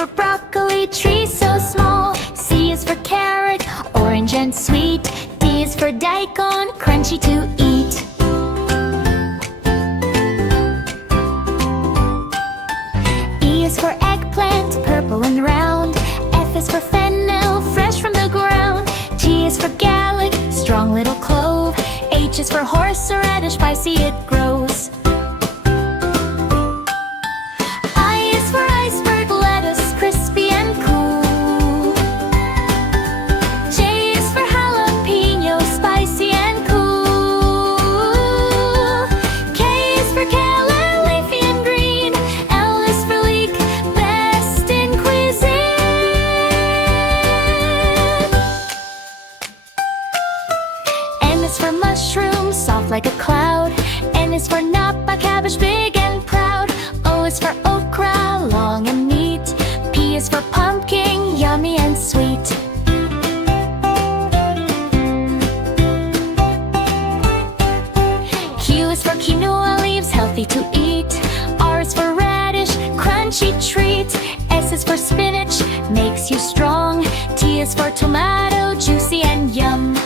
for broccoli, tree so small. C is for carrot, orange and sweet. D is for daikon, crunchy to eat. E is for eggplant, purple and round. F is for fennel, fresh from the ground. G is for garlic, strong little clove. H is for horseradish, spicy it grows. I is for iceberg lettuce, crispy and cool. J is for jalapeno, spicy and cool. K is for kale, leafy and green. L is for leek, best in cuisine. M is for mushroom, soft like a cloud. N is for napa, cabbage big and proud. O is for okra, long and neat. P is for pumpkin, yummy and sweet. Q is for quinoa leaves, healthy to eat. R is for radish, crunchy treat. S is for spinach, makes you strong. T is for tomato, juicy and yum.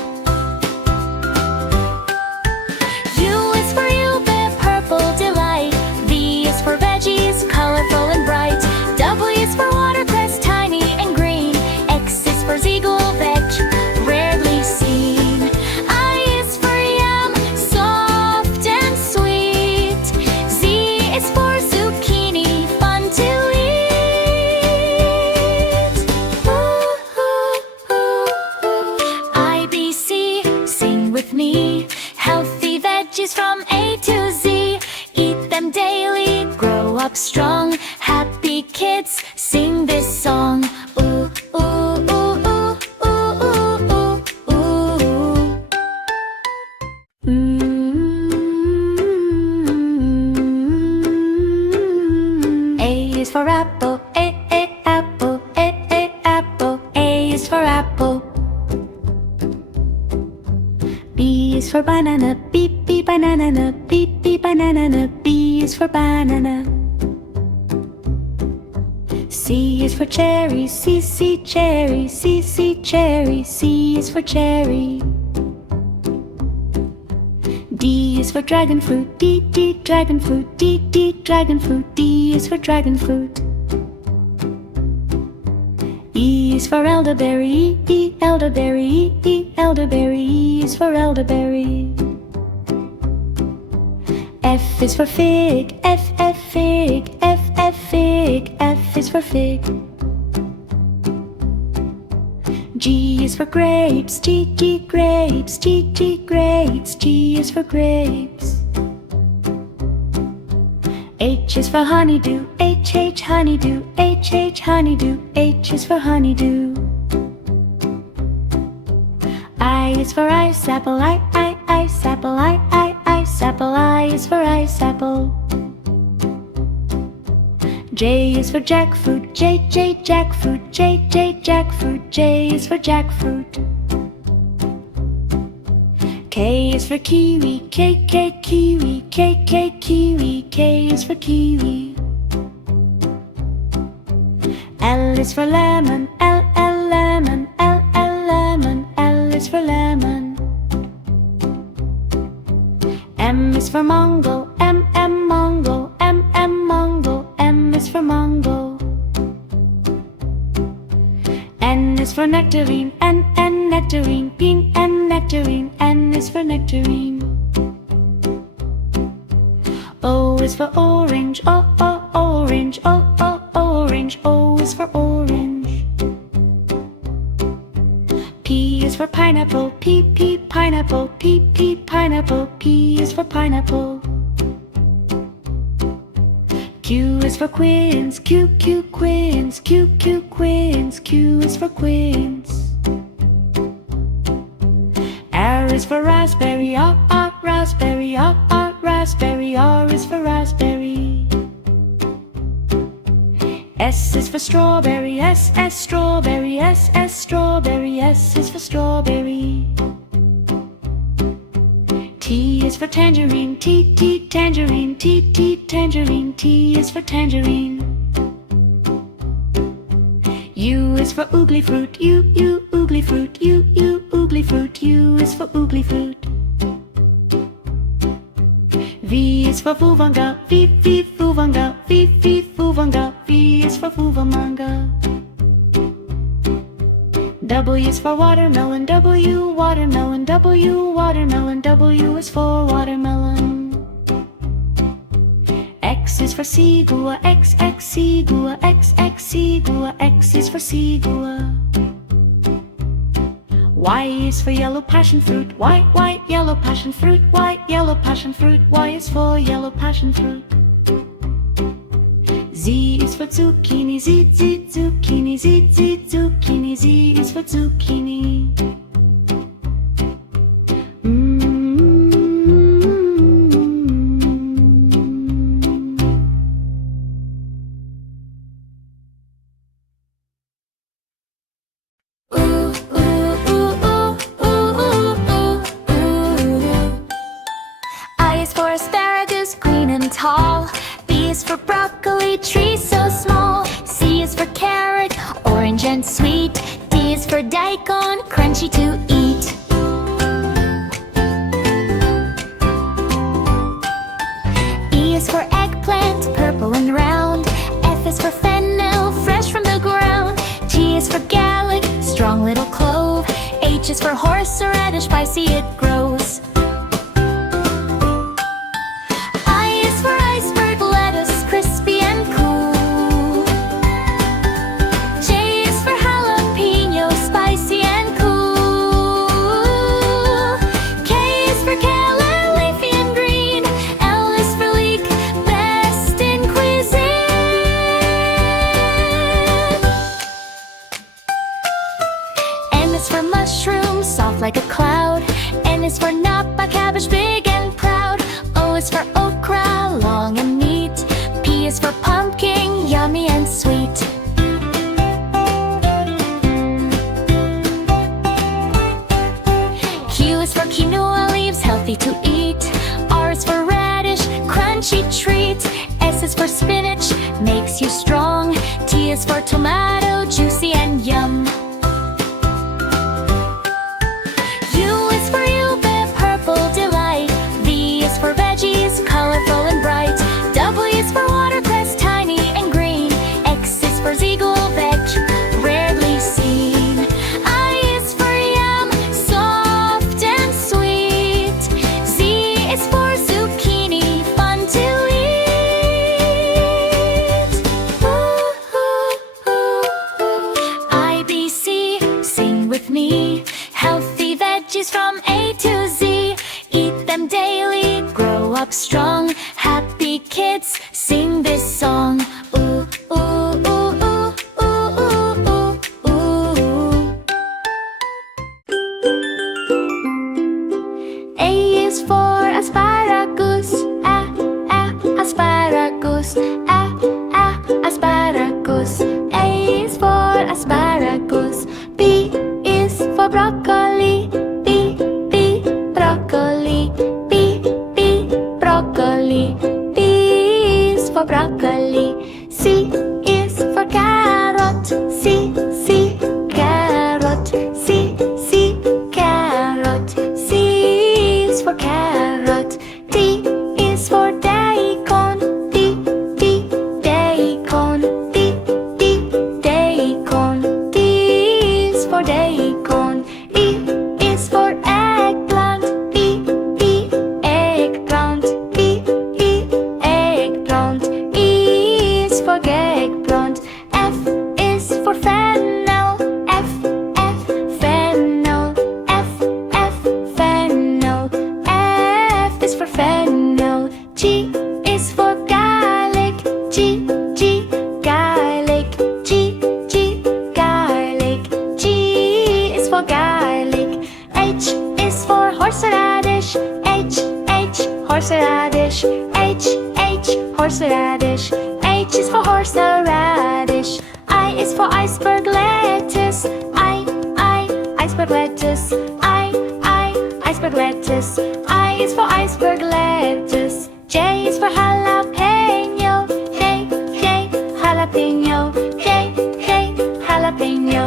U is for ube, purple delight. V is for veggies, colorful and bright. W is for watercress, tiny and green. X is for ziegel, veg, rarely seen. I is for yam, soft and sweet. Z is for zucchini, fun to eat. Ooh, ooh, ooh, ooh. I, B, C, sing with me. Healthy veggies from A to Z. Eat them daily, grow up strong. Happy kids, sing this song. Ooh, ooh, ooh, ooh, ooh, ooh, ooh, ooh. A is for apple, apple, apple. A is for apple. B is for banana, B, banana, B, banana. B is for banana. C is for cherry, C, cherry, C, cherry. C is for cherry. D is for dragon fruit, D, dragon fruit, D, dragon fruit. D is for dragon fruit. E is for elderberry, elderberry, elderberry. E is for elderberry. F is for fig, fig, fig. F is for fig. G is for grapes, G, grapes, G, grapes. G is for grapes. H is for honeydew, H, honeydew, H, honeydew. H is for honeydew. I is for ice apple, ice apple, ice apple. I is for ice apple. J is for jackfruit, J, jackfruit, J, jackfruit. J is for jackfruit. K is for kiwi, K, kiwi, K, kiwi. K is for kiwi. L is for lemon, L, lemon, L, lemon. L is for lemon. M is for mango, M, mango, M, mango. M is for mango. N is for nectarine, N, nectarine, pink and nectarine. N is for nectarine. O is for orange, O, orange, O, orange. O is for orange. P is for pineapple, P, pineapple, P, pineapple. P is for pineapple. Q is for quince, Q, quince, Q, quince. Q is for quince. R is for raspberry, raspberry, raspberry. R is for raspberry. S is for strawberry, S, strawberry, S, strawberry. S is for strawberry. T is for tangerine, T, tangerine, T, tangerine. T is for tangerine. is for oogly fruit. U, oogly fruit. U, oogly fruit. U is for oogly fruit. V is for vuvanga. V, vuvanga. V, vuvanga. V is for vuvamanga. W is for watermelon. W, watermelon. W, watermelon. W is for watermelon. X is for sigua. X, sigua. X, sigua. X is for sigua. Y is for yellow passion fruit. Y, yellow passion fruit. Y, yellow passion fruit. Y is for yellow passion fruit. Z is for zucchini. Z, zucchini. Z, zucchini. Z is for zucchini. Tall. B is for broccoli, tree so small. C is for carrot, orange and sweet. D is for daikon, crunchy to eat. E is for eggplant, purple and round. F is for fennel, fresh from the ground. G is for garlic, strong little clove. H is for horseradish, spicy it grows. Like a cloud. N is for napa, cabbage big and proud. O is for okra, long and neat. P is for pumpkin, yummy and sweet. Q is for quinoa leaves, healthy to eat. R is for radish, crunchy treat. S is for spinach, makes you strong. T is for tomato, juicy and yum. Colorful and bright. W is for watercress, tiny and green. X is for ziegel, veg, rarely seen. I is for yum, soft and sweet. Z is for zucchini, fun to eat. Ooh, ooh, ooh. I, B, C, sing with me. Healthy veggies from A to Z. Eat them daily, grow up strong. Happy kids, sing this song. Ooh, ooh, ooh, ooh, ooh, ooh, ooh. A is for asparagus. Asparagus. Asparagus. A is for asparagus. B is for broccoli. Broccoli. C is for carrot. C, carrot. C, carrot. C is for carrot. D is for daikon. D, daikon. D, daikon. D is for daikon. E is for eggplant. E, eggplant. For eggplant. F is for fennel. F, fennel. F, fennel. F is for fennel. G is for garlic. G, garlic. G, garlic. G is for garlic. H is for horseradish. H, horseradish. H, horseradish. H is for horseradish. I is for iceberg lettuce. I, iceberg lettuce. I, iceberg lettuce. I is for iceberg lettuce. J is for jalapeno. J, jalapeno. J, jalapeno.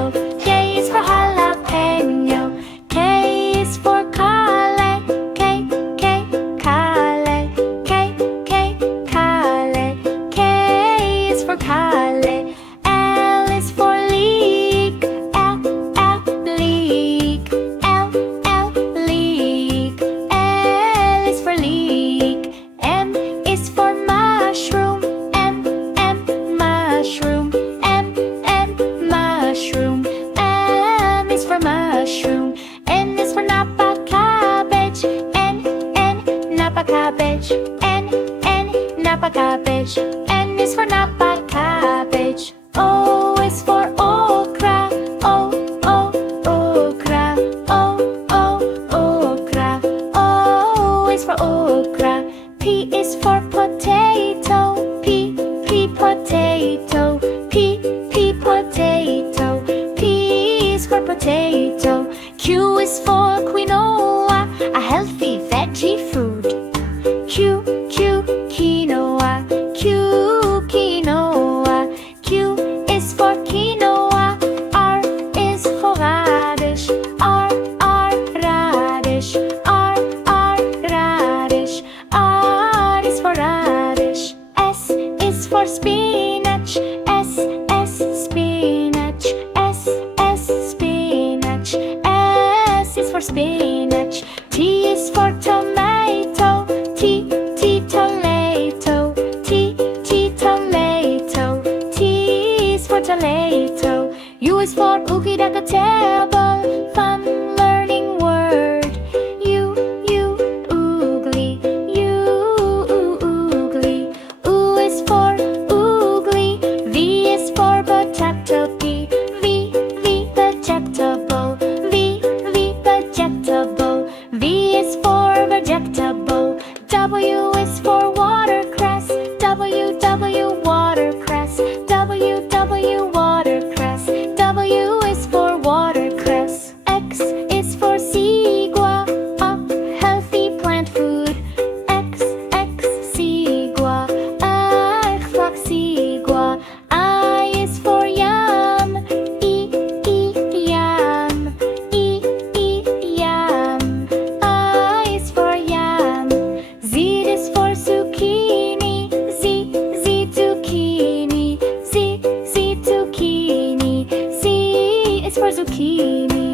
cabbage. N, Napa cabbage. N is for Napa cabbage. O is for okra. Okra. Okra. O is for okra. P is for potato. P, potato. P, potato. P is for potato. Q is for quinoa, a healthy veggie food. Q, quinoa. Q, quinoa. Q is for quinoa. R is for radish. R, radish. R, radish. R is for radish. S is for spinach. S, spinach. S, spinach. S is for spinach. T is for tomato. T, tomato. T, tomato. T is for tomato. U is for unforgettable, fun learning word. U, oogly. U, oogly. U is for oogly. V is for vegetable. V, vegetable. V, vegetable. V is for vegetable. W is for watercress. W, watercress. W, watercress. W is for watercress. X is for sigua, a healthy plant food. X, sigua, sigua. I is for yam. E, yam. E, yam. I is for yam. Z is for zucchini. Z, zucchini. Z, zucchini. Z is for zucchini.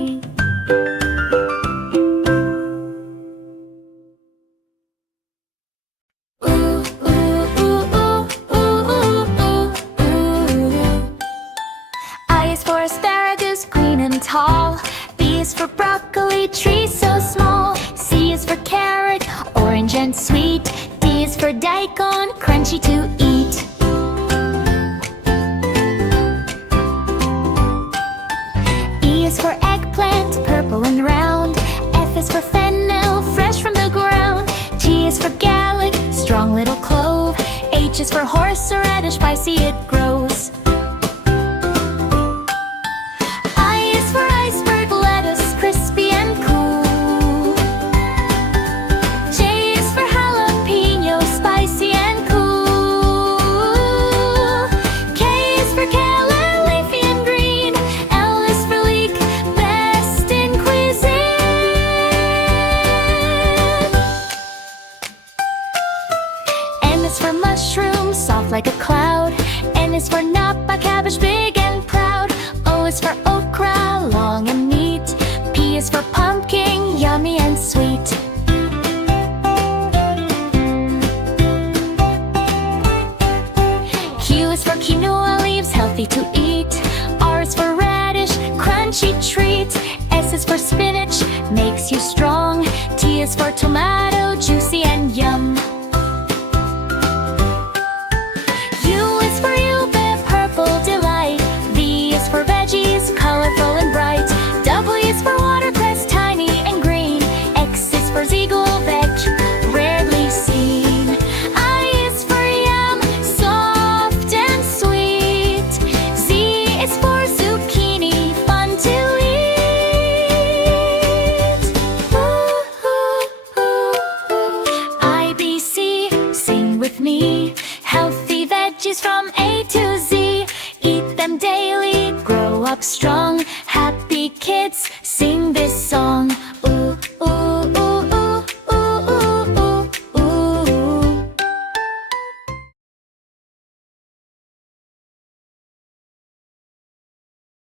I is for asparagus, green and tall. B is for broccoli, tree so small. C is for carrot, orange and sweet. D is for daikon, crunchy to eat. E is for eggplant, purple and round. F is for fennel, fresh from the ground. G is for garlic, strong little clove. H is for horseradish, spicy it grows. I is for iceberg lettuce, crispy and cool. J is for jalapeno, spicy and cool. K is for kale, leafy and green. L is for leek, best in cuisine. M is for mushroom, soft like a cloud. N is for Napa cabbage, big and proud. O is for okra, long and neat. P is for pumpkin, yummy and sweet. Q is for quinoa leaves, healthy to eat. R is for radish, crunchy treat. S is for spinach, makes you strong. T is for tomato, juicy and yum. U is for ube, purple delight. V is for veggies, colorful and bright. W is for watercress, tiny and green. X is for ziegel, veg, rarely seen. I is for yam, soft and sweet. Z is for zucchini, fun to eat. I, B, C, sing with me. Healthy veggies from A to Z. Eat them daily, grow up strong. Happy kids, sing this song.